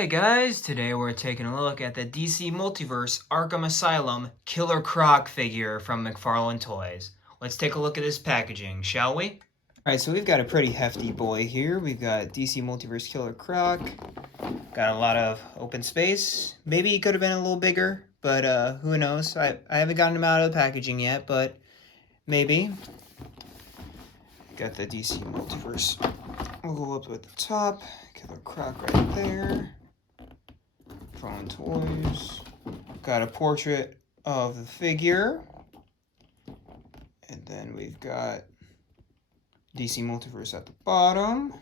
Hey guys, today we're taking a look at the DC Multiverse Arkham Asylum Killer Croc figure from McFarlane Toys. Let's take a look at this packaging, shall we? Alright, so we've got a pretty hefty boy here. We've got DC Multiverse Killer Croc. Got a lot of open space. Maybe he could have been a little bigger, but who knows? I haven't gotten him out of the packaging yet, but maybe. Got the DC Multiverse logo up at the top. Killer Croc right there. From Toys. Got a portrait of the figure. And then we've got DC Multiverse at the bottom.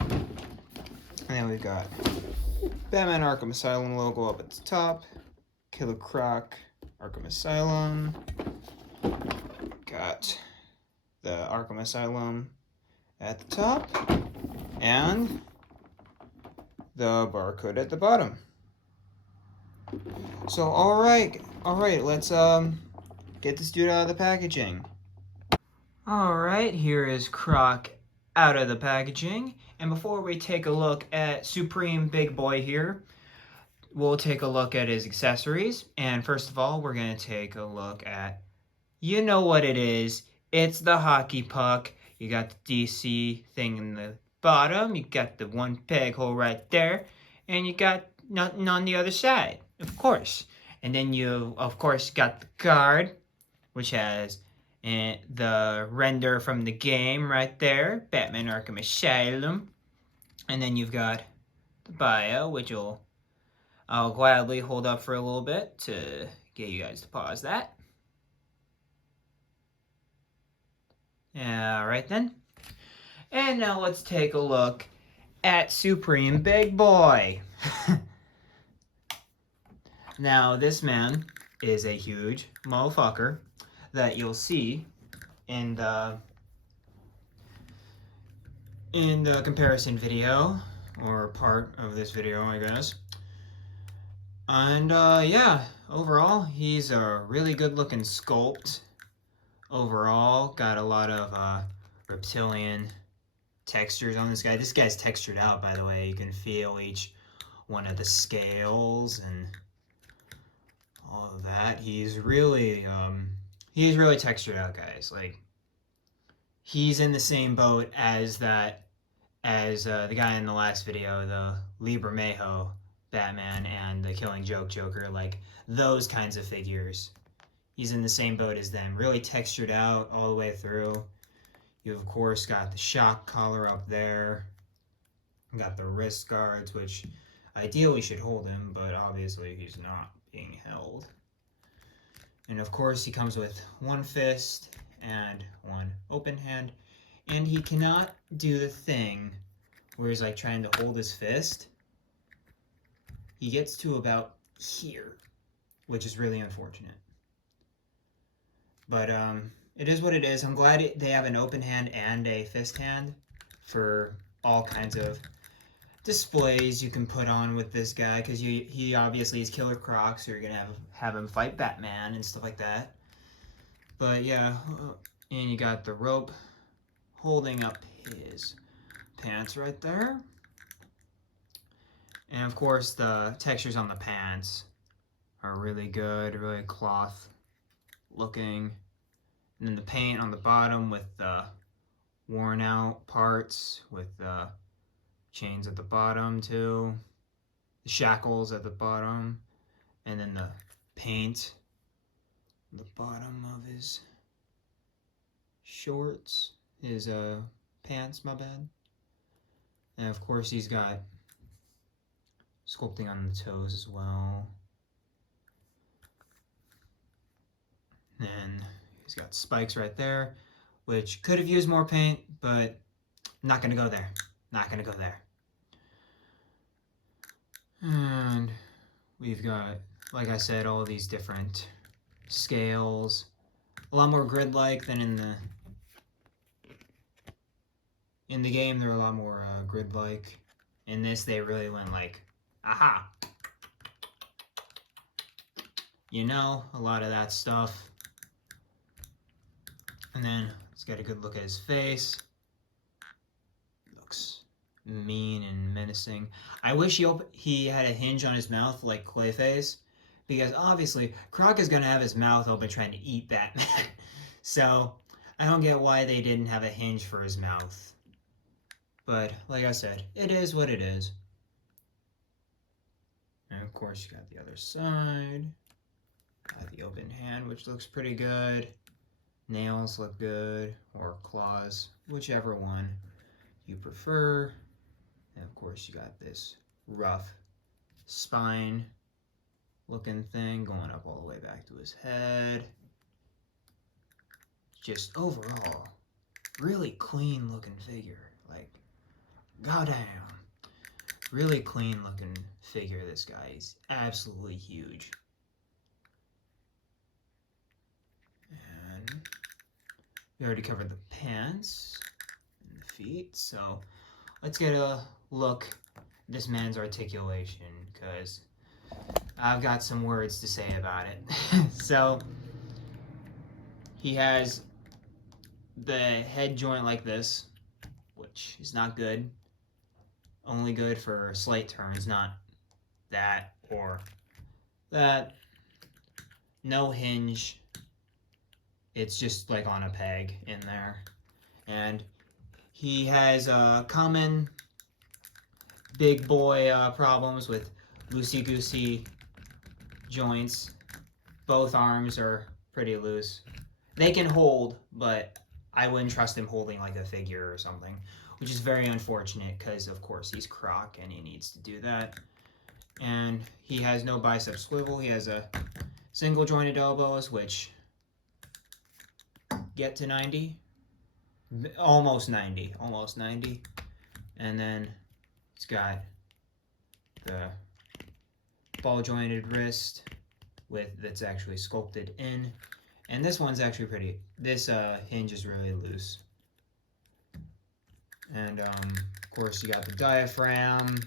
And then we've got Batman Arkham Asylum logo up at the top. Killer Croc Arkham Asylum. Got the Arkham Asylum at the top. And the barcode at the bottom. So, alright, let's get this dude out of the packaging. Alright, here is Croc out of the packaging. And before we take a look at Supreme Big Boy here, we'll take a look at his accessories. And first of all, we're going to take a look at, you know what it is, it's the hockey puck. You got the DC thing in the bottom, you got the one peg hole right there, and you got nothing on the other side, of course. And then you, of course, got the card, which has the render from the game right there, Batman Arkham Asylum. And then you've got the bio, which I'll gladly hold up for a little bit to get you guys to pause that. Alright then. And now let's take a look at Supreme Big Boy. Now, this man is a huge motherfucker that you'll see in the comparison video, or part of this video, I guess. And yeah, overall, he's a really good looking sculpt. Overall, got a lot of reptilian textures on this guy. This guy's textured out, by the way. You can feel each one of the scales and all of that. He's really textured out, guys. Like, he's in the same boat as the guy in the last video, the Liebermejo Batman and the Killing Joke Joker, like those kinds of figures. He's in the same boat as them, really textured out all the way through. You, of course, got the shock collar up there. You got the wrist guards, which ideally should hold him, but obviously he's not being held. And, of course, he comes with one fist and one open hand. And he cannot do the thing where he's, like, trying to hold his fist. He gets to about here, which is really unfortunate. But, it is what it is. I'm glad they have an open hand and a fist hand for all kinds of displays you can put on with this guy, because he obviously is Killer Croc, so you're going to have him fight Batman and stuff like that. But yeah, and you got the rope holding up his pants right there. And of course, the textures on the pants are really good, really cloth looking. And then the paint on the bottom with the worn out parts, with the chains at the bottom too, the shackles at the bottom, and then the paint on the bottom of his shorts, his pants, my bad. And of course he's got sculpting on the toes as well. And he's got spikes right there, which could have used more paint, but not gonna go there. Not gonna go there. And we've got, like I said, all these different scales. A lot more grid-like than in the game. They're a lot more grid-like. In this, they really went like, aha! You know, a lot of that stuff. And then let's get a good look at his face. Looks mean and menacing. I wish he had a hinge on his mouth like Clayface, because obviously Croc is gonna have his mouth open trying to eat Batman. So I don't get why they didn't have a hinge for his mouth. But like I said, it is what it is. And of course you got the other side. Got the open hand, which looks pretty good. Nails look good, or claws, whichever one you prefer. And of course you got this rough spine looking thing going up all the way back to his head. Just overall, really clean looking figure. Like, goddamn. Really clean looking figure, this guy. He's absolutely huge. And we already covered the pants and the feet, so let's get a look at this man's articulation, because I've got some words to say about it. So he has the head joint like this, which is not good. Only good for slight turns, not that or that. No hinge. It's just like on a peg in there. And he has common big boy problems with loosey-goosey joints. Both arms are pretty loose. They can hold, but I wouldn't trust him holding like a figure or something, which is very unfortunate because, of course, he's Croc and he needs to do that. And he has no bicep swivel. He has a single jointed elbows, which get to 90. Almost 90. Almost 90. And then it's got the ball jointed wrist that's actually sculpted in. And this one's actually pretty. This hinge is really loose. And of course you got the diaphragm.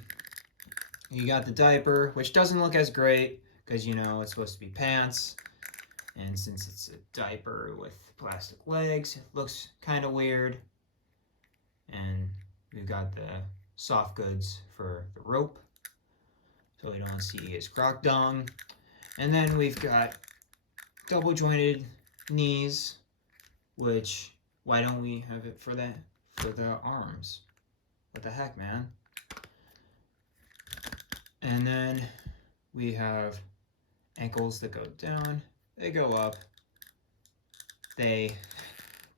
You got the diaper, which doesn't look as great because, you know, it's supposed to be pants. And since it's a diaper with plastic legs, it looks kind of weird. And we've got the soft goods for the rope, so we don't see his croc dung. And then we've got double jointed knees, which, why don't we have it for that, for the arms? What the heck, man? And then we have ankles that go down, they go up, they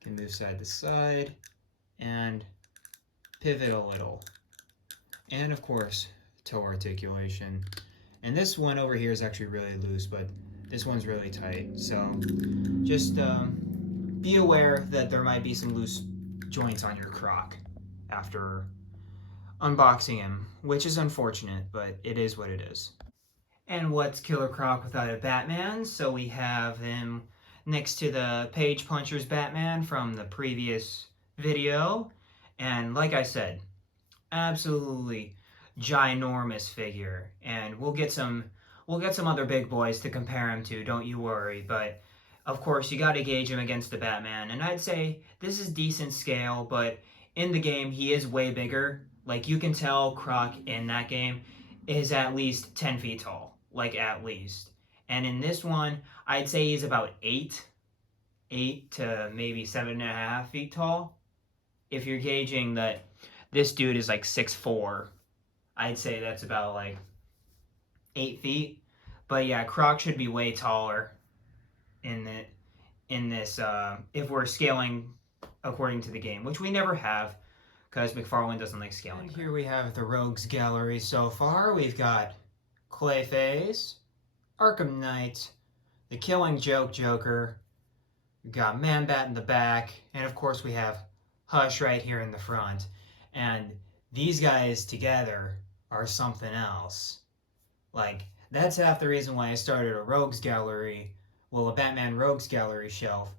can move side to side and pivot a little. And of course, toe articulation. And this one over here is actually really loose, but this one's really tight. So just be aware that there might be some loose joints on your Croc after unboxing him, which is unfortunate, but it is what it is. And what's Killer Croc without a Batman? So we have him next to the Page Puncher's Batman from the previous video. And like I said, absolutely ginormous figure. And we'll get some other big boys to compare him to, don't you worry. But of course, you got to gauge him against the Batman. And I'd say this is decent scale, but in the game, he is way bigger. Like, you can tell Croc in that game is at least 10 feet tall. Like, at least. And in this one, I'd say he's about 8 to maybe 7.5 feet tall. If you're gauging that this dude is like 6'4", I'd say that's about like 8 feet. But yeah, Croc should be way taller in this if we're scaling according to the game, which we never have because McFarlane doesn't like scaling. And here we have the Rogues Gallery so far. We've got Clayface, Arkham Knight, the Killing Joke Joker, we've got Man-Bat in the back, and of course we have Hush right here in the front. And these guys together are something else. Like, that's half the reason why I started a Rogues Gallery, well, a Batman Rogues Gallery shelf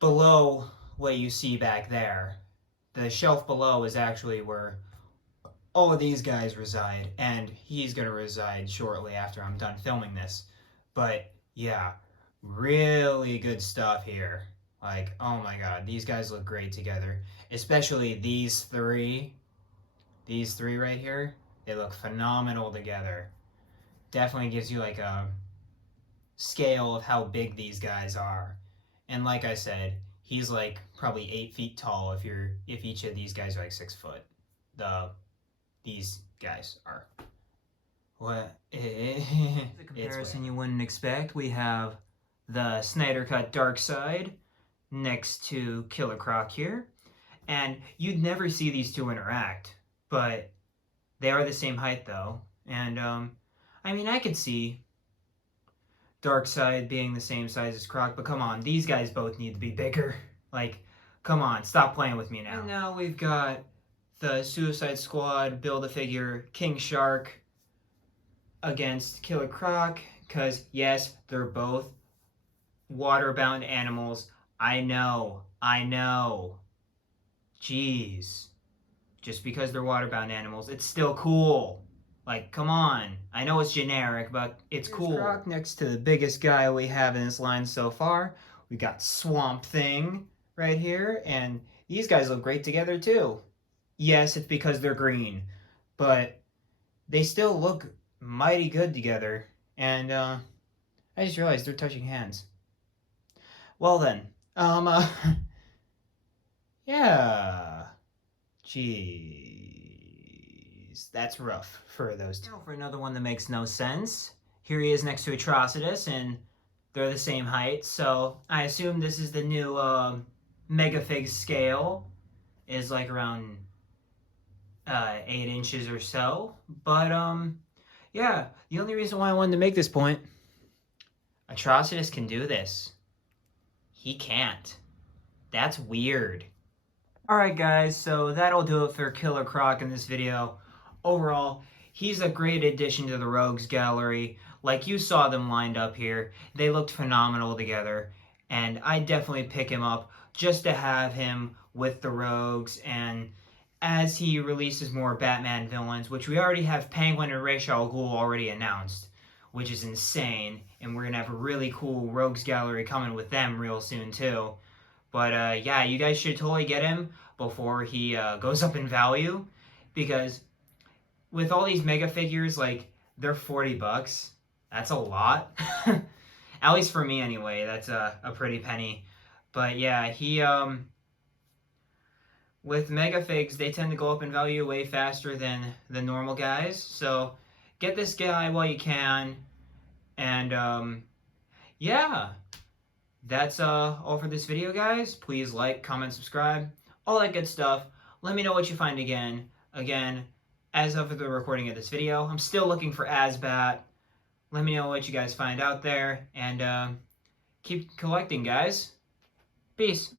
below what you see back there. The shelf below is actually where all of these guys reside, and he's going to reside shortly after I'm done filming this. But yeah, really good stuff here. Like, oh my god, these guys look great together. Especially these three. these three right here, they look phenomenal together. Definitely gives you like a scale of how big these guys are. And like I said, he's like probably 8 feet tall if each of these guys are like 6 foot. These guys are. What? The comparison you wouldn't expect. We have the Snyder Cut Dark Side next to Killer Croc here. And you'd never see these two interact, but they are the same height though. And I mean, I could see Darkseid being the same size as Croc, but come on, these guys both need to be bigger. Like, come on, stop playing with me now. And now we've got the Suicide Squad Build-A-Figure King Shark against Killer Croc, because yes, they're both water-bound animals. I know. Jeez. Just because they're water-bound animals, it's still cool. Like, come on. I know it's generic, but it's cool. Croc next to the biggest guy we have in this line so far. We got Swamp Thing right here, and these guys look great together too. Yes, it's because they're green, but they still look mighty good together. And I just realized they're touching hands. Well then, yeah. Jeez, that's rough for those two. Now for another one that makes no sense. Here he is next to Atrocitus, and they're the same height, so I assume this is the new Megafig scale. Is like around 8 inches or so. But yeah, the only reason why I wanted to make this point, Atrocitus can do this. He can't. That's weird. Alright guys, so that'll do it for Killer Croc in this video. Overall, he's a great addition to the Rogues Gallery. Like you saw them lined up here, they looked phenomenal together. And I'd definitely pick him up just to have him with the Rogues. And as he releases more Batman villains, which we already have Penguin and Ra's al Ghul already announced, which is insane. And we're going to have a really cool Rogues Gallery coming with them real soon too. But yeah, you guys should totally get him before he goes up in value, because with all these mega figures, like, they're $40. That's a lot. At least for me anyway, that's a pretty penny. But yeah, he with mega figs, they tend to go up in value way faster than the normal guys. So get this guy while you can. And yeah. That's all for this video, guys. Please like, comment, subscribe, all that good stuff. Let me know what you find again. Again, as of the recording of this video, I'm still looking for Asbat. Let me know what you guys find out there, and keep collecting, guys. Peace.